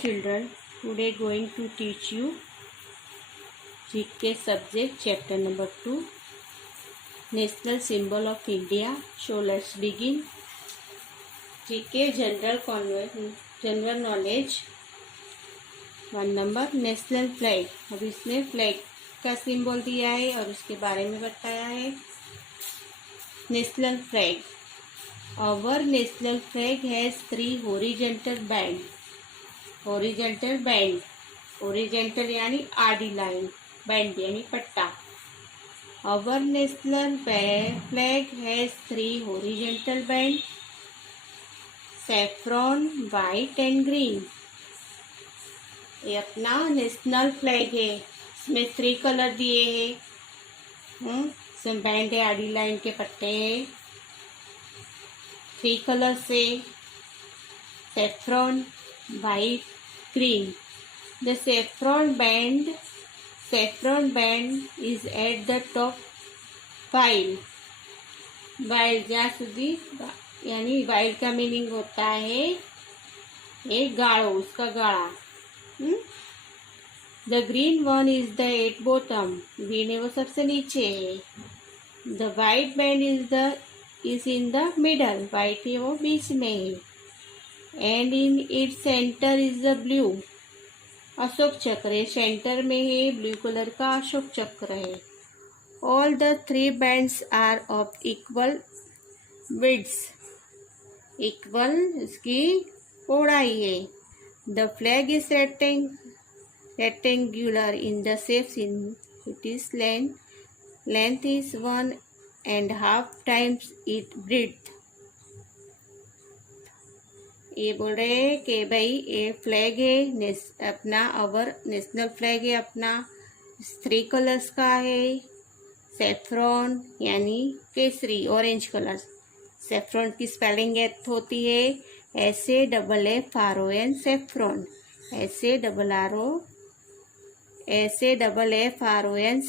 Children, today going to teach you GK subject chapter number 2, National Symbol of India. So let's begin. GK general knowledge. 1 number national flag. अब इसमें flag का symbol दिया है और उसके बारे में बताया है. National flag. Our national flag has 3 horizontal band. Horizontal band. Horizontal यानी आडी लाइन, बैंड यानी पट्टा. Our national flag has 3 horizontal band, saffron, white and green. ये अपना नेशनल फ्लैग है. इसमें 3 कलर दिए हैं. इसमें बैंड है, आडी लाइन के पट्टे हैं 3 कलर से, saffron, white, green. The saffron band is at the top while. जहाँ સુધી यानी while का मीनिंग होता है एक गाढ़ो, उसका गाढ़ा. The green one is the at bottom. green है वो सबसे नीचे है. The white band is in the middle. white है वो बीच में है. And in it centre is the blue. Ashok चक्र सेंटर में है, ब्लू कलर का अशोक चक्र है. All the 3 bands are of equal width. Equal इसकी चौड़ाई है. The flag is rectangular in the shape. In it is length is 1.5 times it breadth. ये बोल रहे हैं कि भाई ये फ्लैग है अपना, अवर नेशनल फ्लैग है अपना. 3 कलर्स का है. सैफ्रॉन यानी केसरी, ऑरेंज कलर. सैफ्रॉन की स्पेलिंग होती है SAFFRON. Saffron SAFFRON.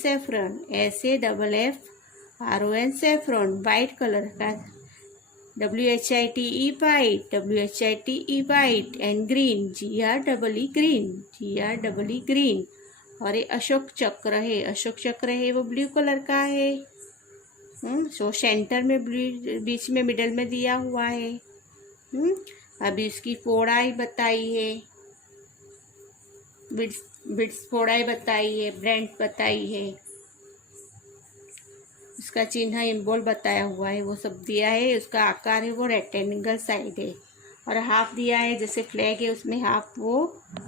Saffron SAFFRON. Saffron white colour का WHITE white. WHITE and green. GREE green. और ये अशोक चक्र है. अशोक चक्र है वो ब्लू कलर का है. सो सेंटर में ब्लू, बीच में मिडल में दिया हुआ है. अभी उसकी चौड़ाई बताई है, विड्थ चौड़ाई बताई है, ब्रेड्थ बताई है, उसका चिन्ह सिंबल बताया हुआ है, वो सब दिया है. उसका आकार है वो रेक्टेंगल साइड है. और हाफ दिया है, जैसे फ्लैग है उसमें हाफ वो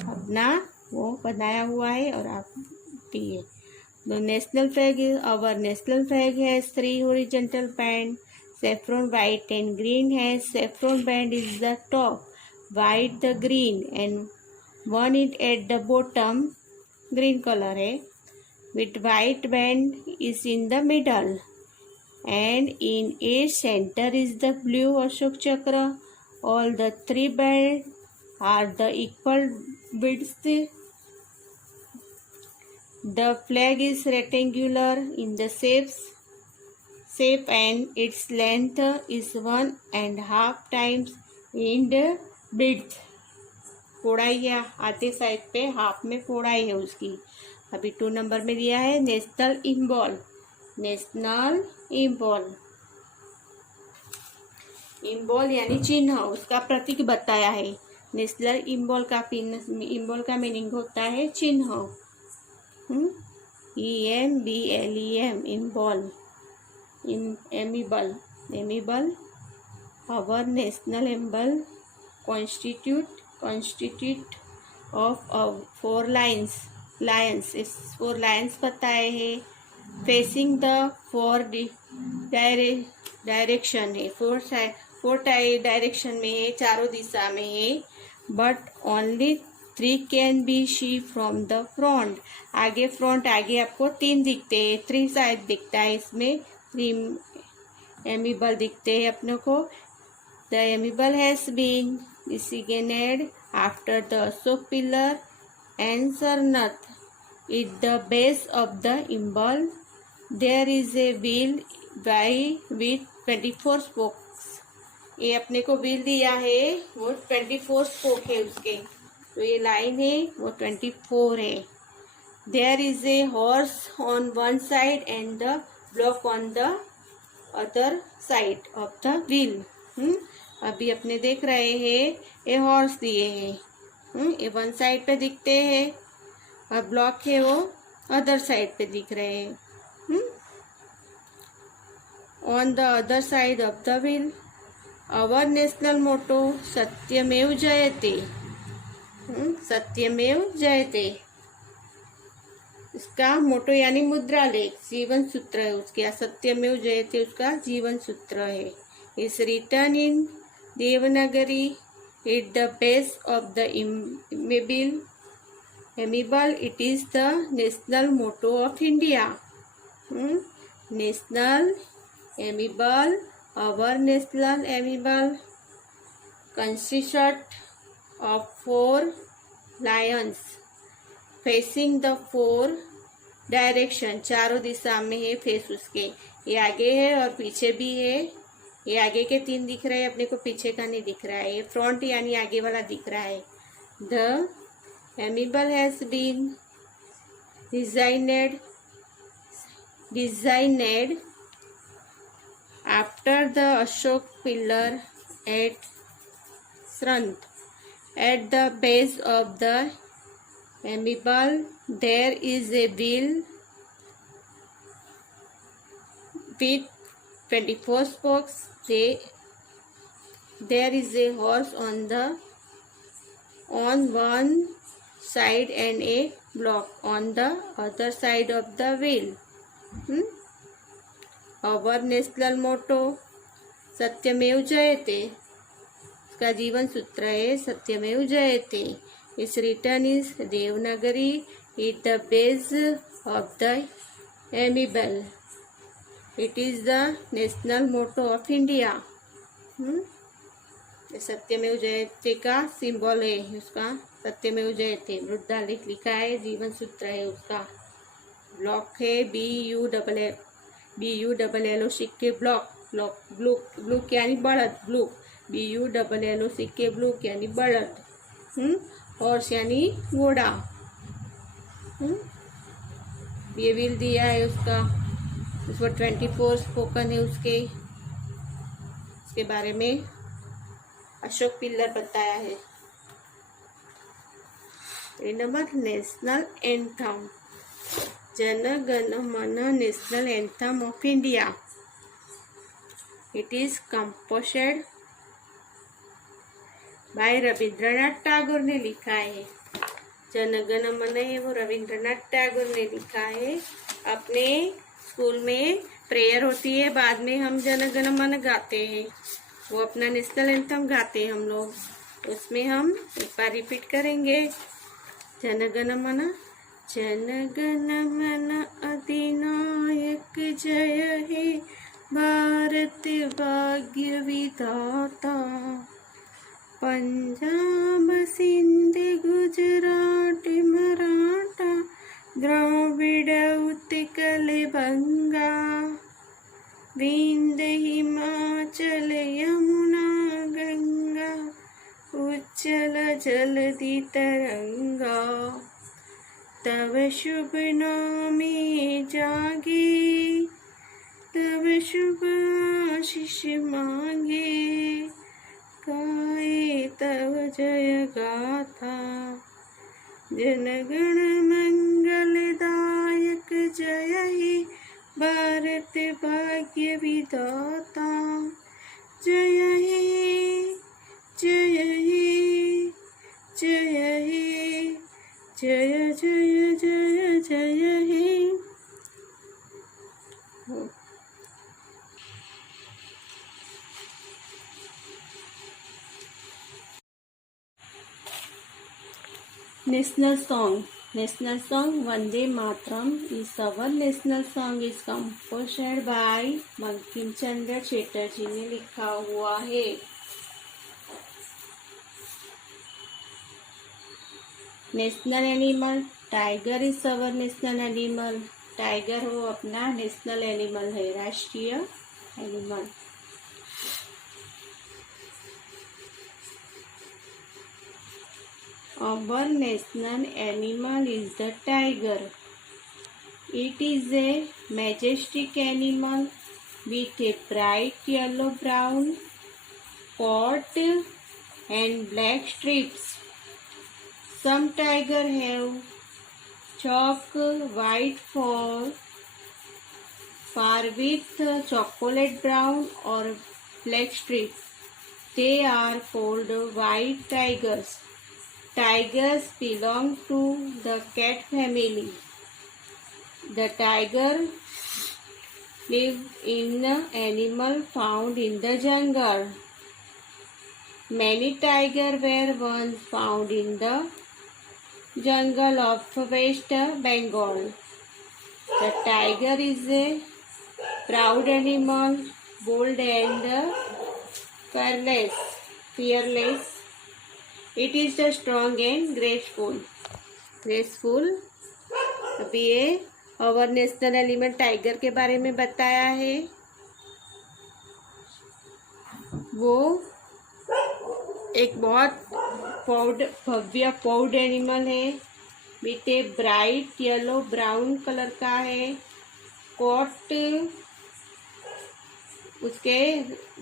अपना वो बनाया हुआ है और हाफ भी है. The national flag is our national flag has 3 horizontal band, saffron, white and green. Has saffron band is the top, white the green and one it at the bottom. Green colour है. with white band is in the middle and in its center is the blue Ashok Chakra. All the 3 bands are the equal width. The flag is rectangular in the shape and its length is 1.5 times in the width. चौड़ाई है आधे side पे, half में चौड़ाई है उसकी. अभी 2 number में दिया है नेशनल सिंबल. नेशनल सिंबल यानी चिन्ह, उसका प्रतीक बताया है. नेशनल सिंबल का मीनिंग होता है चिन्ह. EMBLEM emblem. Our national symbol constitute of 4 lions. इस 4 लायंस बताए हैं. फेसिंग द 4 डायरेक्शन है. 4 डायरेक्शन में है, चारों दिशा में है. But only 3 can be see from the front. आगे आपको 3 दिखते हैं. 3 शायद दिखता है इसमें. 3 एमिबल दिखते हैं अपने को. The emblem has been designated after the Ashok pillar and Sarnath. At the base of the symbol there is a wheel with 24 spokes. ये अपने को व्हील दिया है, वो 24 स्पोक है उसके. तो ये लाइन है वो 24 है। There is a horse on one side and the block on the other side of the wheel. अभी अपने देख रहे हैं ये हॉर्स दिए हैं, ये वन साइड पे दिखते हैं और ब्लॉक है वो अदर साइड पे दिख रहे हैं। On the other side of the wheel our national motto Satyameva Jayate. सत्यमेव जयते इसका मोटो यानी मुद्रा लेख, जीवन सूत्र है उसके। सत्यमेव जयते उसका जीवन सूत्र है। Is written in Devanagari at the base of the emblem. It is the national motto of India. National emblem, our national animal consists of 4 lions facing the 4 direction, चारों दिशा में है फेस उसके। ये आगे है और पीछे भी है। ये आगे के 3 दिख रहे हैं अपने को, पीछे का नहीं दिख रहा है। ये फ्रंट यानी आगे वाला दिख रहा है। The emblem has been designed after the Ashok pillar at front. At the base of the amebal there is a wheel with 24 spokes. There is a horse on one side and a block on the other side of the wheel. Our national motto Satyameva Jayate इसका जीवन सूत्र है Satyameva Jayate. Is written is Devanagari at the base of the emblem. It is the national motto of India. Satyameva Jayate का symbol है उसका, सत्यमेव जयते। मुद्रा लेख लिखा है, जीवन सूत्र है उसका। ब्लॉक है BULL सिक्के ब्लॉक। ब्लूक यानी बढ़त, ब्लूक BULL सिक्के ब्लूक यानी बढ़त। हॉर्स यानी घोड़ा। ये व्हील दिया है उसका 24 स्पोकन है उसके बारे में अशोक पिल्लर बताया है। Number national anthem, Jana Gana Mana national anthem of India. It is composed by Rabindranath Tagore ने लिखा है। जन गण मन है वो रविंद्रनाथ टैगोर ने लिखा है। अपने स्कूल में प्रेयर होती है, बाद में हम जन गण मन गाते हैं। वो अपना नेशनल एंथम गाते हैं हम लोग। उसमें हम एक बार रिपीट करेंगे। जन गण मन, जन गण मन अधिनायक जय हे भारत भाग्य विधाता। पंजाब सिंध गुजरात मराठा द्राविड़ उत्कल बंगा। विंध्य हिमाचल यमुना गंगा उज्जल जलधि तरंगा। तब शुभ नामे जागे, तब शुभ आशीष मांगे। गाए तब जय गाथा, जन गण मंगलदायक जय हे भारत भाग्य विधाता। जय हे जय हे जय हे जय जय जय जय हे। National song Vande Mataram is our national song is composed by Bankim Chandra Chatterjee ने लिखा हुआ है। National animal tiger is our national animal. Tiger वो अपना नेशनल एनिमल है, राष्ट्रीय animal. Our national animal is the tiger. It is a majestic animal with a bright yellow-brown coat and black stripes. Some tigers have chalk white fur with chocolate brown or black strips. They are called white tigers. Tigers belong to the cat family. The tiger live in animal found in the jungle. Many tigers were once found in the jungle of West Bengal. The tiger is a proud animal, bold and fearless. It is strong and graceful. अभी ये अवर national animal tiger के बारे में बताया है। वो एक बहुत भव्य प्रौड एनिमल है। With a bright yellow brown colour का है। कोट उसके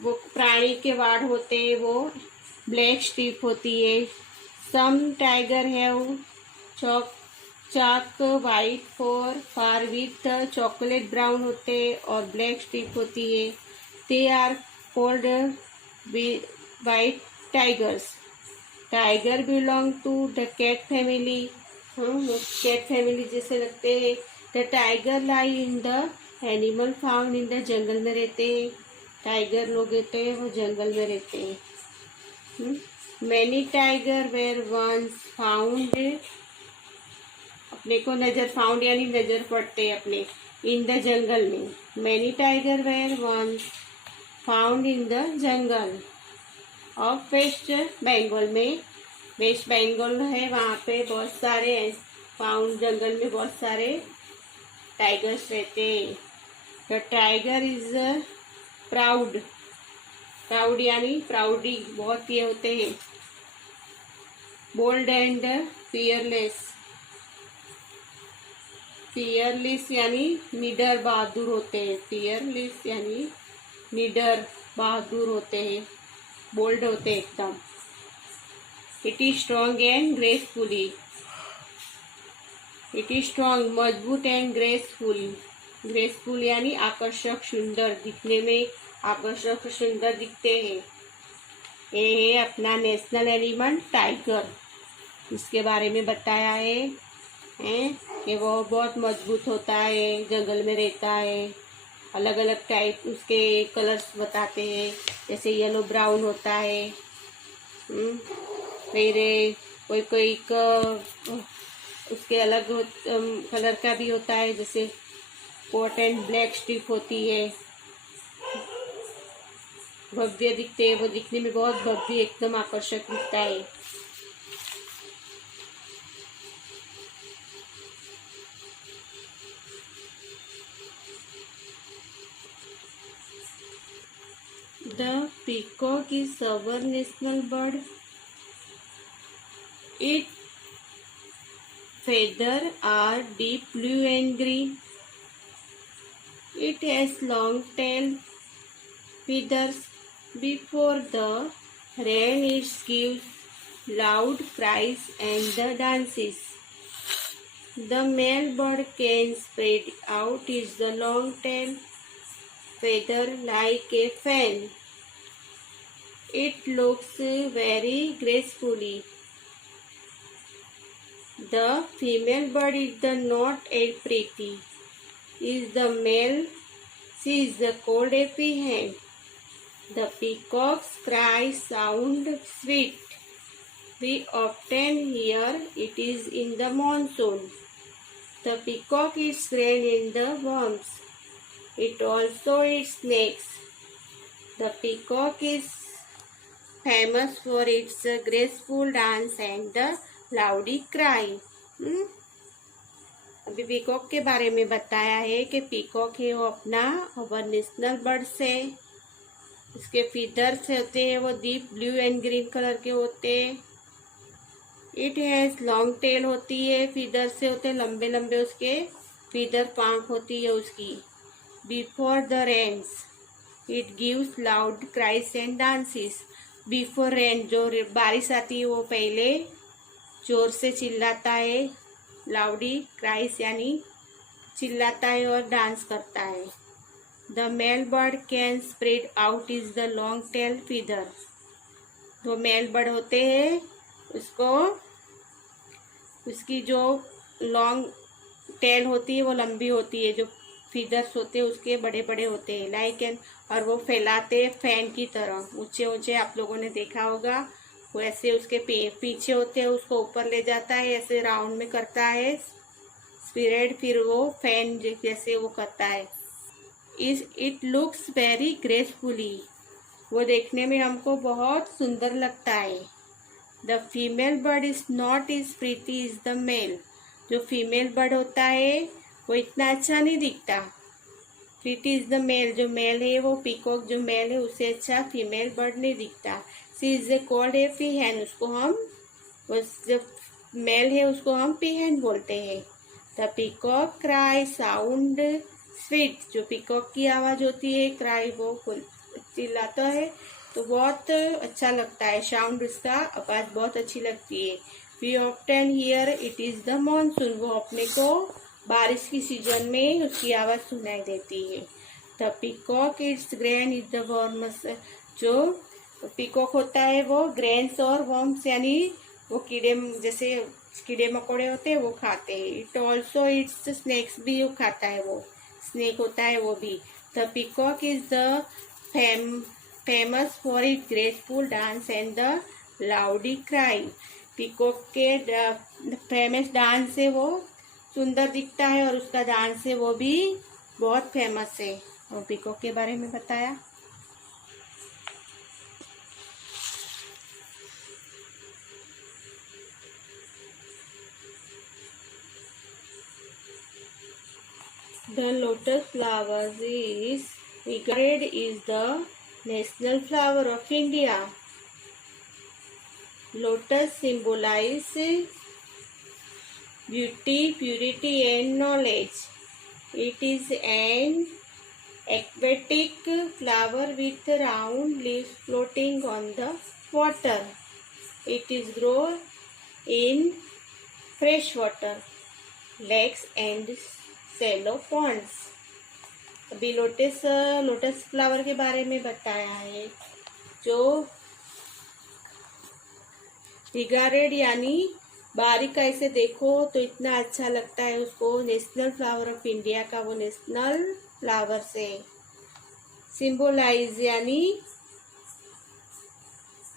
वो प्राणी के वाड़ होते हैं, वो ब्लैक स्ट्रिप होती है। Some tiger have chalk white fur with chocolate brown होते हैं और ब्लैक स्ट्रिप होती है। They are called white tigers. Tiger belong to the cat family. Cat family जैसे लगते हैं। The tiger lie in the animal found in the jungle में रहते हैं। टाइगर लोग रहते हैं वो जंगल में रहते हैं। Many tiger were once found, अपने को फाउंड यानी नजर पड़ते हैं अपने, इन द जंगल में। Many tiger were once found in the jungle of west Bengal में। वेस्ट बंगाल है, वहाँ पे बहुत सारे फाउंड, जंगल में बहुत सारे टाइगर्स रहते हैं। द टाइगर इज प्राउड यानी प्राउडी, बहुत ये होते हैं। बोल्ड एंड फियरलेस यानी निडर बहादुर होते हैं। फियरलेस यानी निडर बहादुर होते हैं, बोल्ड होते हैं एकदम। It is strong and gracefully. It is strong मजबूत एंड ग्रेसफुल यानी आकर्षक, सुंदर, दिखने में आकर्षक सुंदर दिखते हैं। ये है अपना नेशनल एनिमल टाइगर। इसके बारे में बताया है कि वो बहुत मजबूत होता है, जंगल में रहता है। अलग अलग टाइप उसके कलर्स बताते हैं, जैसे येलो ब्राउन होता है। फिर कोई उसके अलग कलर का भी होता है, जैसे कोट एंड ब्लैक स्ट्रिप होती है। भव्य दिखते हैं, वो दिखने में बहुत भव्य, एकदम आकर्षक दिखता है। The peacock is our national bird. Its feathers are deep blue and green. It has long tail feathers. Before the rain, it gives loud cries and dances. The male bird can spread out its long tail feather like a fan. It looks very gracefully. The female bird is not as pretty as the male. She is called a peahen. The peacock's cries sound sweet. We often hear it is in the monsoon. The peacock is grain in the worms. It also eats snakes. The peacock is famous for its graceful dance and the loudy cry. अभी peacock के बारे में बताया है कि peacock है वो अपना अवर नेशनल बर्ड से। उसके फीदर्स होते हैं वो deep blue and green colour के होते हैं। इट हैज लॉन्ग टेल होती है, फीदर से होते हैं लंबे लंबे उसके फीदर, पांख होती है उसकी। Before the rains it gives loud cries and dances. Before rain, जो बारिश आती है वो पहले जोर से चिल्लाता है, लाउडी क्राइज यानी चिल्लाता है और डांस करता है। The male bird can spread out is the long tail feather. जो मेल बर्ड होते हैं उसको, उसकी जो लॉन्ग टेल होती है वो लंबी होती है, जो फीदर्स होते हैं उसके बड़े बड़े होते हैं, लाइक एन, और वो फैलाते फैन की तरह ऊंचे ऊंचे, आप लोगों ने देखा होगा। वो ऐसे उसके पीछे होते हैं, उसको ऊपर ले जाता है, ऐसे राउंड में करता है स्पिरिट, फिर वो फैन जैसे वो करता है। इट लुक्स वेरी ग्रेसफुली, वो देखने में हमको बहुत सुंदर लगता है। The female bird is not is pretty is the male. जो फीमेल बर्ड होता है वो इतना अच्छा नहीं दिखता। प्रीति इज द मेल, जो मेल है वो पीकॉक जो मेल है उससे अच्छा फीमेल बर्ड नहीं दिखता। सी इज ए कॉल्ड ए पीहन, उसको हम, जो मेल है उसको हम पीहन बोलते हैं। The peacock cry sound sweet, जो पीकॉक की आवाज होती है, क्राई वो चिल्लाता है तो बहुत अच्छा लगता है, साउंड उसका आवाज बहुत अच्छी लगती है। We often hear it is the monsoon, वो अपने को बारिश की सीजन में उसकी आवाज सुनाई देती है। The peacock it's grain is the worms, जो पीकॉक होता है वो ग्रेन्स और वर्म्स यानी वो कीड़े, जैसे कीड़े मकोड़े होते हैं वो खाते हैं। इट ऑल्सो इट्स स्नेक्स, भी वो खाता है, वो स्नेक होता है वो भी। The peacock is the famous for it graceful dance and the loudy cry. Peacock के फेमस डांस है, वो सुंदर दिखता है और उसका डांस है वो भी बहुत फेमस है। और पीकॉक के बारे में बताया। The lotus flowers is regarded is the national flower of India. Lotus symbolizes beauty, purity and knowledge. It is an aquatic flower with round leaves floating on the water. It is grown in fresh water, lakes and shallow ponds. अभी lotus flower के बारे में बताया है, जो regarded यानी बारीक ऐसे देखो तो इतना अच्छा लगता है उसको, नेशनल फ्लावर ऑफ इंडिया का वो नेशनल फ्लावर से। सिंबोलाइज यानी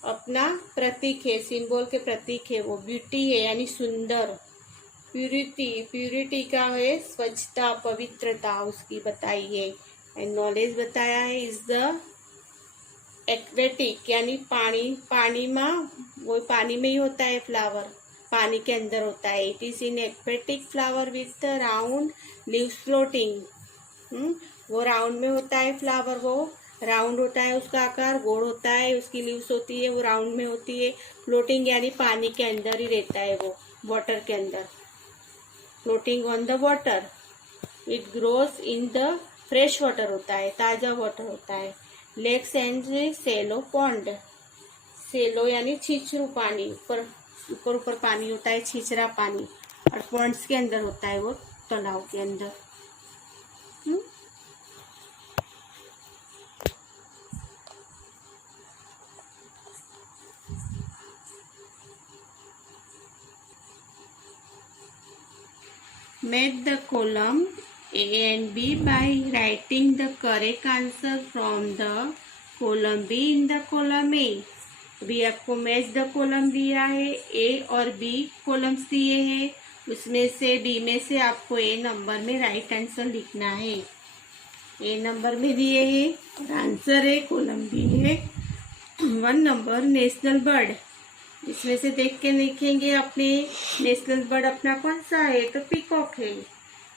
अपना प्रतीक है, सिंबल के प्रतीक है वो। ब्यूटी है यानी सुंदर। प्यूरिटी का है स्वच्छता, पवित्रता उसकी बताई है। एंड नॉलेज बताया है। इज द एक्वेटिक यानी पानी में, वो पानी में ही होता है फ्लावर, पानी के अंदर होता है। It is in aquatic flower with round leaves floating. वो राउंड में होता है फ्लावर, वो राउंड होता है उसका आकार, गोल होता है, उसकी लीव्स होती है वो राउंड में होती है। फ्लोटिंग यानी पानी के अंदर ही रहता है वो, वाटर के अंदर, floating on the water. It grows in the fresh water होता है, ताजा वाटर होता है। Lakes and shallow pond, shallow यानी छिछरू पानी, ऊपर पानी होता है, छिछरा पानी, और पॉन्ड्स के अंदर होता है वो, तालाब के अंदर। Make the column A and B by writing the correct answer from the column B in the column A. अभी आपको मैच द कॉलम दिया है, ए और बी कॉलम्स दिए हैं, उसमें से बी में से आपको ए नंबर में राइट आंसर लिखना है। ए नंबर में दिए हैं और आंसर है, कॉलम बी है 1 नंबर नेशनल बर्ड। इसमें से देख के लिखेंगे अपने नेशनल बर्ड अपना कौन सा है, तो पीकॉक है।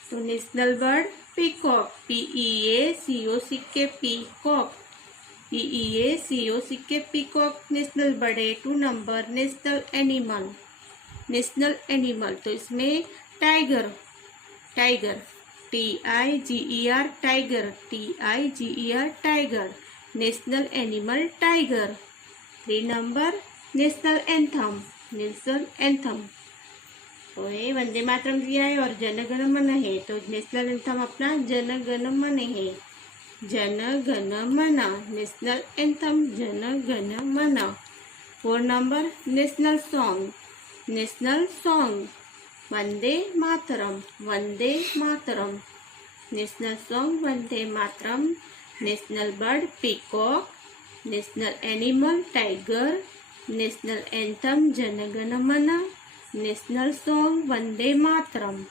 तो नेशनल बर्ड पीकॉक, PEACOC के पीकॉक, PEACOC के पीकॉक नेशनल बर्ड है। 2 number national animal. National animal, तो इसमें tiger, tiger TIGER, tiger TIGER, tiger, national animal tiger. 3 number national anthem, national anthem तो है वंदे मातरम दिया है और जन गण मन है, तो नेशनल एंथम अपना जन गण मन है, जन Gana Mana, national anthem Jana Gana Mana. 4 number national song, national song Vande Mataram, Vande Mataram, national song Vande Mataram. National bird peacock, national animal tiger, national anthem Jana Gana Mana, national song Vande Mataram.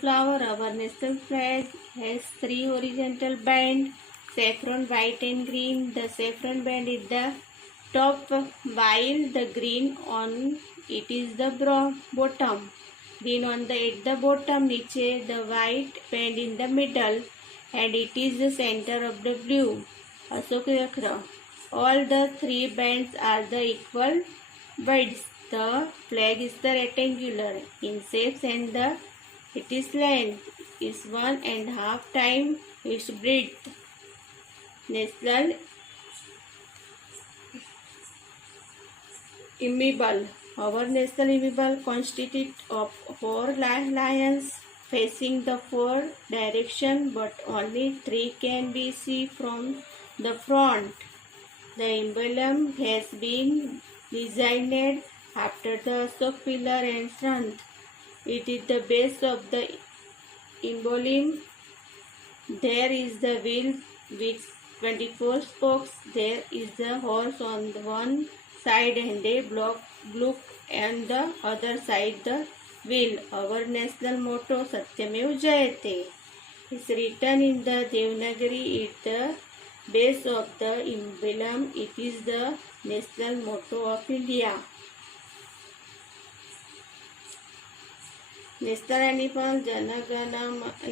Flower, our national flag has 3 horizontal band, saffron, white and green. The saffron band is the top, while the green on it is the bottom. Green on the at the bottom, नीचे the white band in the middle, and it is the center of the blue. Ashok चक्र. All the 3 bands are the equal widths. The flag is the rectangular in shapes and the its length is 1.5 times its breadth. National immovable. Our national immovable constitutes of 4 lions facing the 4 direction, but only 3 can be seen from the front. The emblem has been designed after the Ashok pillar and strength. It is the base of the emblem. There is the wheel with 24 spokes. There is the horse on the one side and a block on the other side the wheel. Our national motto Satyamev Jayate is written in the Devanagari at the base of the emblem. It is the national motto of India. National animal Jana Gana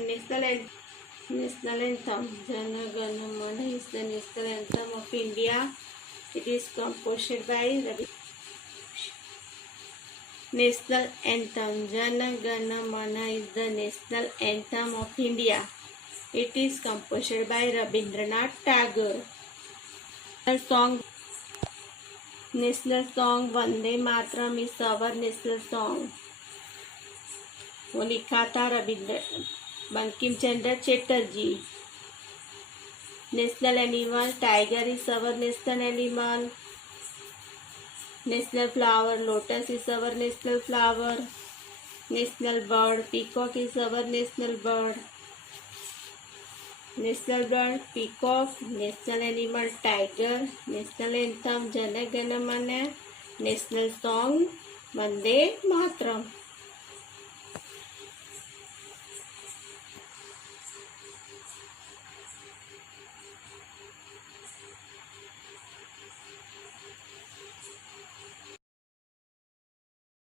national anthem Jana Gana Mana is the national anthem of India. It is composed by national anthem Jana Gana Mana is the national anthem of India. It is composed by Rabindranath Tagore. National song Vande Mataram is our national song. वो लिखा था Bankim Chandra Chatterjee. National animal tiger is our national animal. National flower lotus is our national flower. National bird peacock is our national bird. National bird peacock. National animal tiger. National anthem Jana Gana Mana. National song Vande Mataram.